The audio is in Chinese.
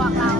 Hoặc